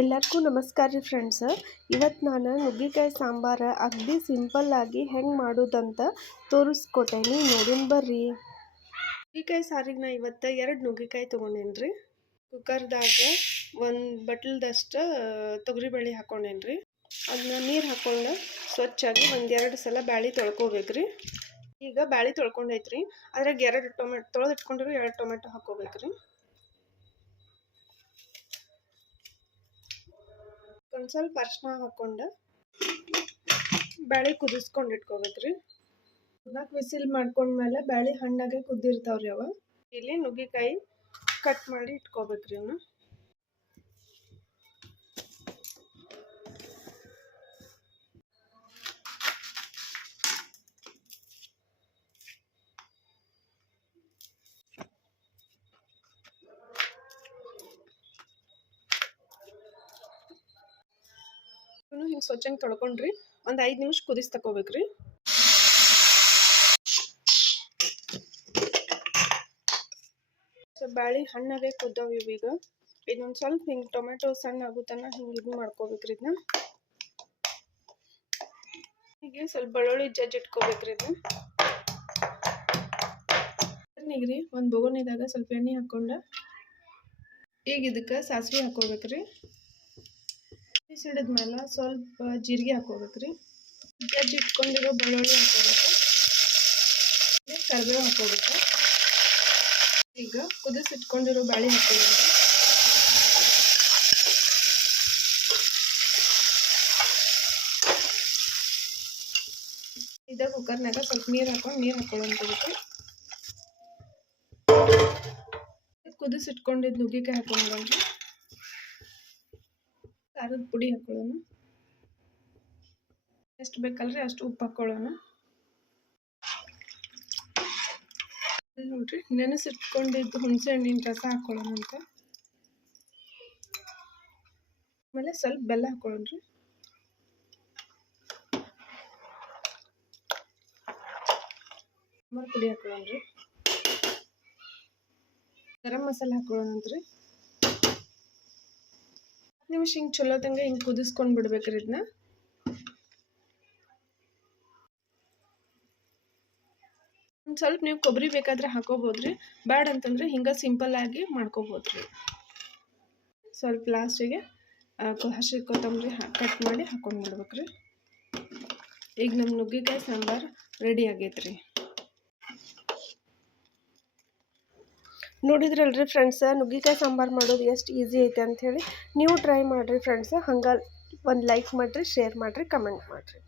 ಎಲ್ಲರಿಗೂ ನಮಸ್ಕಾರ ರೀ ಫ್ರೆಂಡ್ಸ್. ಇವತ್ತು ನಾನು ನುಗ್ಗೆಕಾಯಿ ಸಾಂಬಾರು ಅಗದಿ ಸಿಂಪಲ್ಲಾಗಿ ಹೆಂಗೆ ಮಾಡೋದಂತ ತೋರಿಸ್ಕೊಟ್ಟೇನಿ, ನೋಡಿನ ಬರ್ರಿ. ನುಗ್ಗೆಕಾಯಿ ಸಾರಿಗೆ ನಾ ಇವತ್ತು 2 ನುಗ್ಗೆಕಾಯಿ ತೊಗೊಂಡೇನಿ ರೀ. ಕುಕ್ಕರ್ದಾಗ 1 ಬಟ್ಲದಷ್ಟು ತೊಗರಿಬೇಳೆ ಹಾಕೊಂಡೇನಿ ರೀ. ಅದನ್ನ ನೀರು ಹಾಕೊಂಡು ಸ್ವಚ್ಛಾಗಿ 1-2 ಸಲ ಬ್ಯಾಳೆ ತೊಳ್ಕೊಬೇಕ್ರಿ. ಈಗ ಬ್ಯಾಳೆ ತೊಳ್ಕೊಂಡೈತ್ರಿ, ಅದ್ರಾಗ 2 ಟೊಮೆಟೊ ತೊಳೆದಿಟ್ಕೊಂಡಿರೋ 2 ಟೊಮೆಟೊ ಹಾಕೋಬೇಕ್ರಿ. ಒಂದು ಸ್ವಲ್ಪ ಅರಿಶಿನ ಹಾಕ್ಕೊಂಡು ಬ್ಯಾಳೆ ಕುದಿಸ್ಕೊಂಡು ಇಟ್ಕೋಬೇಕ್ರಿ. 4 ವಿಸಿಲ್ ಮಾಡ್ಕೊಂಡ್ಮೇಲೆ ಬ್ಯಾಳೆ ಹಣ್ಣಾಗೆ ಕುದ್ದಿರ್ತಾವ್ರಿ ಅವ. ಇಲ್ಲಿ ನುಗ್ಗೆಕಾಯಿ ಕಟ್ ಮಾಡಿ ಇಟ್ಕೋಬೇಕ್ರಿ ಅವನ್ನ. ಹಿಂಗೆ ಸ್ವಚ್ಛಂಗೆ ತೊಳ್ಕೊಂಡ್ರಿ ಒಂದು 5 ನಿಮಿಷ ಕುದಿಸಿ ತಗೋಬೇಕ್ರಿ. ಬ್ಯಾಳಿ ಹಣ್ಣಾಗೆ ಕುದ್ದಾವ ಇವೀಗ. ಇದೊಂದು ಸ್ವಲ್ಪ ಹಿಂಗೆ ಟೊಮೆಟೊ ಸಣ್ಣ ಆಗುತ್ತನ ಹಿಂಗೆ ಇದು ಮಾಡ್ಕೋಬೇಕ್ರಿ. ಇದನ್ನ ಹೀಗೆ ಸ್ವಲ್ಪ ಬೆಳ್ಳುಳ್ಳಿ ಜಜ್ಜಿ ಇಟ್ಕೋಬೇಕ್ರಿ. ಇದನ್ನ ನೀಗ್ರಿ ಒಂದು ಬೊಗಣಿದಾಗ ಸ್ವಲ್ಪ ಎಣ್ಣೆ ಹಾಕ್ಕೊಂಡು ಈಗ ಇದಕ್ಕೆ ಸಾಸಿವೆ ಹಾಕೋಬೇಕ್ರಿ. ಸಿಡಿದ್ಮೇಲೆ ಸ್ವಲ್ಪ ಜೀರಿಗೆ ಹಾಕೋಬೇಕ್ರಿ. ಜಜ್ಜಿ ಇಟ್ಕೊಂಡಿರೋ ಬೆಳ್ಳುಳ್ಳಿ ಹಾಕೋಬೇಕು, ಕರಿಬೇವು ಹಾಕೋಬೇಕು. ಈಗ ಕುದಿಸಿಟ್ಕೊಂಡಿರೋ ಬ್ಯಾಳೆ ಹಾಕೋಬೇಕು. ಇದ ಕುಕ್ಕರ್ನಾಗ ಸ್ವಲ್ಪ ನೀರು ಹಾಕೊಳ್ಳೋಂಥದಕ್ಕೆ ಕುದಿಸಿಟ್ಕೊಂಡಿದ್ದು ನುಗ್ಗೆಕಾಯಿ ಹಾಕೊಂಡ್ರಿ. ಖಾರದ ಪುಡಿ ಹಾಕೊಳ್ಳೋಣ, ಎಷ್ಟು ಬೇಕಲ್ರಿ ಅಷ್ಟು ಉಪ್ಪು ಹಾಕೊಳ್ಳೋಣ. ನೋಡ್ರಿ ನೆನೆಸಿಟ್ಕೊಂಡಿದ್ದು ಹುಣಸೆ ಹಣ್ಣಿನ ರಸ ಹಾಕೊಳ್ಳೋಣ ಅಂತ. ಆಮೇಲೆ ಸ್ವಲ್ಪ ಬೆಲ್ಲ ಹಾಕೊಳ್ಳೋಣ್ರಿ. ಸಾಂಬಾರು ಪುಡಿ ಹಾಕೊಳ್ಳೋಣ್ರಿ. ಗರಂ ಮಸಾಲ ಹಾಕೊಳ್ಳೋಣಂತ್ರಿ. 10 ನಿಮಿಷ ಹಿಂಗೆ ಚಲೋ ತಂಗ ಹಿಂಗೆ ಕುದಿಸ್ಕೊಂಡು ಬಿಡ್ಬೇಕ್ರಿ. ಇದನ್ನ ಒಂದು ಸ್ವಲ್ಪ ನೀವು ಕೊಬ್ಬರಿ ಬೇಕಾದ್ರೆ ಹಾಕೋಬೋದ್ರಿ, ಬ್ಯಾಡ ಅಂತಂದ್ರೆ ಹಿಂಗೆ ಸಿಂಪಲ್ ಆಗಿ ಮಾಡ್ಕೋಬೋದ್ರಿ. ಸ್ವಲ್ಪ ಲಾಸ್ಟಿಗೆ ಹಸಿ ಕೊತ್ತಂಬರಿ ಕಟ್ ಮಾಡಿ ಹಾಕೊಂಡು ಬಿಡ್ಬೇಕ್ರಿ. ಈಗ ನಮ್ಮ ನುಗ್ಗೆಕಾಯಿ ಸಾಂಬಾರು ರೆಡಿ ಆಗೈತ್ರಿ. ನೋಡಿದ್ರಲ್ರಿ ಫ್ರೆಂಡ್ಸ, ನುಗ್ಗೆಕಾಯಿ ಸಾಂಬಾರು ಮಾಡೋದು ಎಷ್ಟು ಈಸಿ ಐತೆ ಅಂಥೇಳಿ. ನೀವು ಟ್ರೈ ಮಾಡಿರಿ ಫ್ರೆಂಡ್ಸ. ಹಂಗೆ ಒಂದು ಲೈಕ್ ಮಾಡಿರಿ, ಶೇರ್ ಮಾಡಿರಿ, ಕಮೆಂಟ್ ಮಾಡಿರಿ.